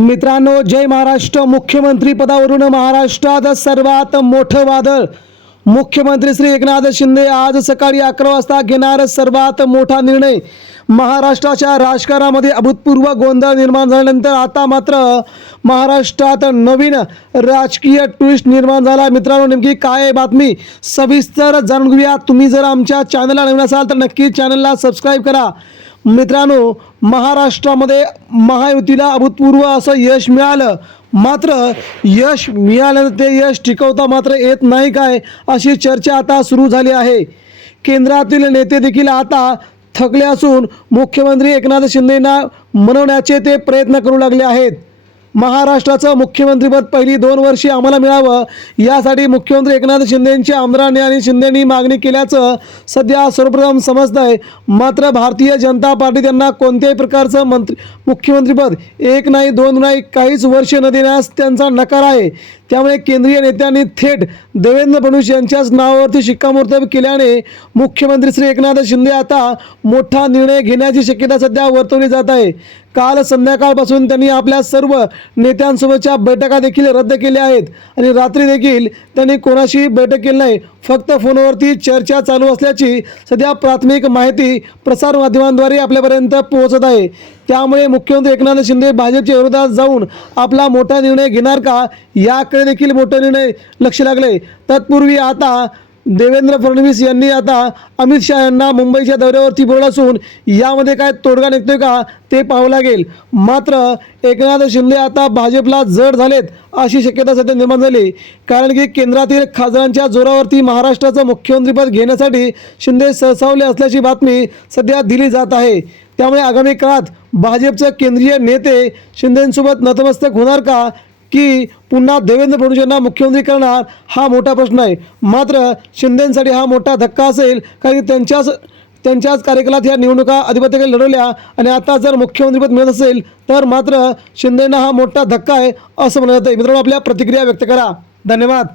मित्रांनो जय महाराष्ट्र. मुख्यमंत्री पदावरून महाराष्ट्रात सर्वात मोठं वादळ. मुख्यमंत्री श्री एकनाथ शिंदे आज सकाळी अकरा वाजता घेणार सर्वात मोठा निर्णय. महाराष्ट्राच्या राजकारणामध्ये अभूतपूर्व गोंधळ निर्माण झाल्यानंतर आता मात्र महाराष्ट्रात नवीन राजकीय ट्विस्ट निर्माण झाला. मित्रांनो नेमकी काय आहे बातमी? सविस्तर जाणून घेऊया. तुम्ही जर आमच्या चॅनलला नवीन असाल तर नक्की चॅनलला सबस्क्राईब करा. मित्रांनो महाराष्ट्रामध्ये महायुतीला अभूतपूर्व असं यश मिळालं. मात्र यश मिळालं ते यश टिकवता मात्र येत नाही काय अशी चर्चा आता सुरू झाली आहे. केंद्रातील नेते देखील आता थकले असून मुख्यमंत्री एकनाथ शिंदेना मनवण्याचे ते प्रयत्न करू लागले आहेत. महाराष्ट्राचं मुख्यमंत्रीपद पहिली दोन वर्षे आम्हाला मिळावं यासाठी मुख्यमंत्री एकनाथ शिंदेंची आमदारांनी आणि शिंदेंनी मागणी केल्याचं सध्या सर्वप्रथम समजतं आहे मात्र भारतीय जनता पार्टी त्यांना कोणत्याही प्रकारचं मंत्री मुख्यमंत्रीपद एक नाही दोन नाही काहीच वर्ष न देण्यास त्यांचा नकार आहे. त्यामुळे केंद्रीय नेत्यांनी थेट देवेंद्र फडणवीस यांच्याच नावावरती शिक्कामोर्तब केल्याने मुख्यमंत्री श्री एकनाथ शिंदे आता मोठा निर्णय घेण्याची शक्यता सध्या वर्तवली जात आहे. काल संध्याकाळपासून त्यांनी आपल्या सर्व नेत्यांसोबतच्या बैठका देखील रद्द केल्या आहेत आणि रात्री देखील त्यांनी कोणाशीही बैठक केली नाही. फक्त फोनवरती चर्चा चालू असल्याची सध्या प्राथमिक माहिती प्रसारमाध्यमांद्वारे आपल्यापर्यंत पोहोचत आहे. त्यामुळे मुख्यमंत्री एकनाथ शिंदे भाजपच्या विरोधात जाऊन आपला मोठा निर्णय घेणार का? याकडे देखील मोठा निर्णय लक्ष लागले. तत्पूर्वी आता देवेंद्र फडणवीस यांनी आता अमित शहा यांना मुंबईच्या दौऱ्यावरती बोलवलं असून यामध्ये काय तोडगा निघतोय का ते पाहावं लागेल. मात्र एकनाथ शिंदे आता भाजपला जड झालेत अशी शक्यता सध्या निर्माण झाली. कारण की केंद्रातील खासदारांच्या जोरावरती महाराष्ट्राचं मुख्यमंत्रीपद घेण्यासाठी शिंदे सरसावले असल्याची बातमी सध्या दिली जात आहे. त्यामुळे आगामी काळात भाजपचे केंद्रीय नेते शिंदेंसोबत नतमस्तक होणार का की पुन्हा देवेंद्र फडणवीसांना मुख्यमंत्री करणार हा मोठा प्रश्न आहे. मात्र शिंदेसाठी हा मोठा धक्का असेल कारण की त्यांच्याच त्यांच्याच कार्यकालात ह्या निवडणुका अधिपत्याकडे लढवल्या आणि आता जर मुख्यमंत्रीपद मिळत असेल तर मात्र शिंदेंना हा मोठा धक्का आहे असं म्हणत आहे. मित्रांनो आपल्या प्रतिक्रिया व्यक्त करा. धन्यवाद.